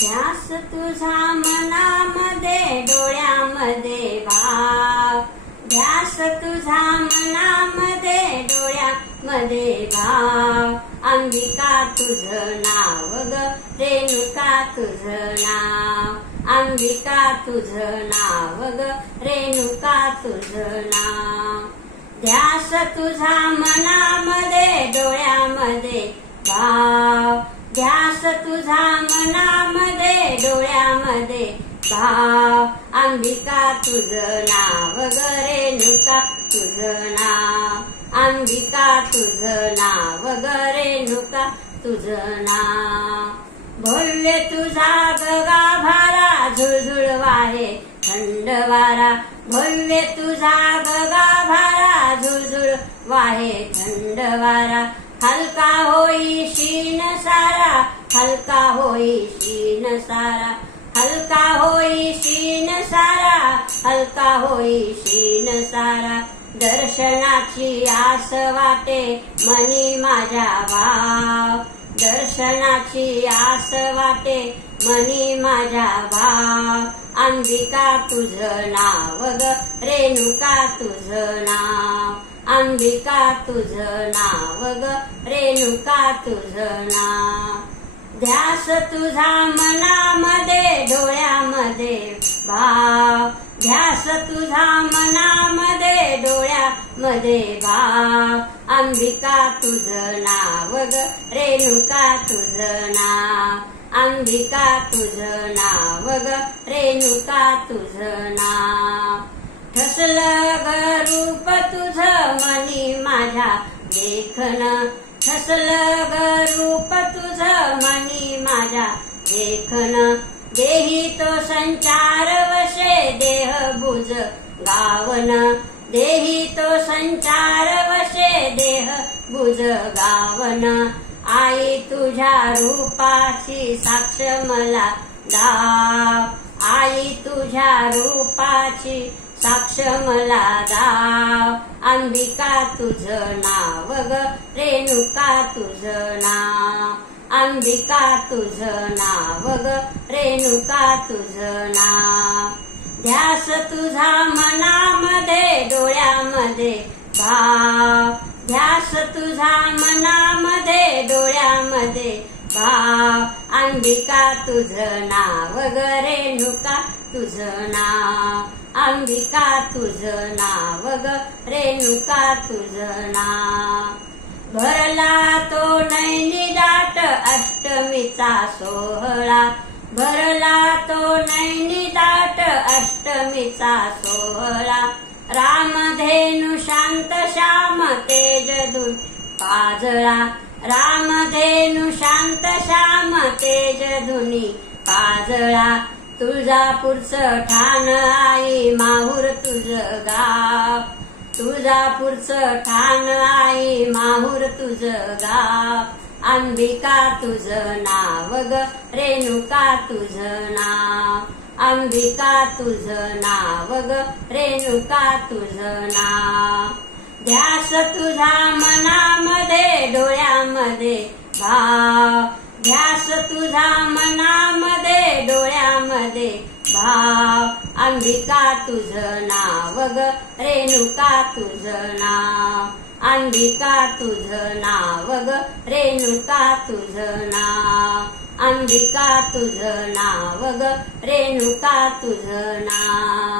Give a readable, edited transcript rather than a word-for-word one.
ध्यास तुझा मनामध्ये डोळ्यामध्ये भाव, ध्यास तुझा मनामध्ये डोळ्यामध्ये भाव. अंबिका तुझं नाव ग, रेणुका तुझं नाव, अंबिका तुझं नाव ग, रेणुका तुझं नाव. ध्यास तुझा मनामध्ये डोळ्यामध्ये भाव, ध्यास तुझा मनामध्ये डोळ्यामध्ये भाव. अंबिका तुझं नाव ग, रेणुका तुझं नाव, अंबिका तुझं नाव ग, रेणुका तुझं नाव. भव्य तुझा गगाभारा झुळझुळ वाहे थंड वारा, भव्य तुझा गगाभारा झुळझुळ वाहे थंड वारा. हलका होई शीन सारा, हलका होई शीन सारा, हलका होई शीन सारा, हलका होई शीन सारा. दर्शनाची आस वाटे मनी माझ्या भाव, दर्शनाची आस वाटे मनी माझ्या भाव. अंबिका तुझं नाव ग, रेणुका तुझं नाव, अंबिका तुझं नाव ग, रेणुका तुझं नाव. ध्यास तुझा मनामध्ये डोळ्यामध्ये भाव, ध्यास तुझा मनामध्ये डोळ्यामध्ये भाव. अंबिका तुझं नाव ग, रेणुका तुझं नाव, अंबिका तुझं नाव ग, रेणुका तुझं नाव. ठसलं ग रूप तुझं मनी माझ्या देखन, ठसलं ग रूप तुझं मनी माझ्या देखन. देही तो संचार वशे देह बुज गावन, देही तो संचार वशे देह बुज गावन. आई तुझ्या रूपाची साक्ष मला दाव, आई तुझ्या रूपाची साक्ष मला दाव. अंबिका तुझं नाव ग, रेणुका तुझं नाव, अंबिका तुझं नाव ग, रेणुका तुझं नाव. ध्यास तुझा मनामध्ये डोळ्यामध्ये भाव, ध्यास तुझा मनामध्ये डोळ्यामध्ये भाव. अंबिका तुझं नाव ग, रेणुका तुझं नाव, अंबिका तुझं नाव ग, रेणुका तुझं नाव. भरला तो नैनी दाट अष्टमीचा सोहळा, भरला तो नैनी दाट अष्टमीचा सोहळा. रामधेनु शांत श्याम तेज धुन पाजळा, रामधेनु शांत श्याम तेज धुनी पाजळा. तुळजापूरचं ठाण आई माहूर तुझं गाव, तुळजापूरचं ठाण आई माहूर तुझं गाव. अंबिका तुझं नाव ग, रेणुका तुझं नाव, अंबिका तुझं नाव ग, रेणुका तुझं नाव. ध्यास तुझा मनामध्ये डोळ्यामध्ये भाव, ध्यास तुझा मनामध्ये डोळ्यामध्ये भाव. अंबिका तुझं नाव ग, रेणुका तुझं नाव, अंबिका तुझं नाव ग, रेणुका तुझं नाव, अंबिका तुझं नाव ग, रेणुका तुझं नाव.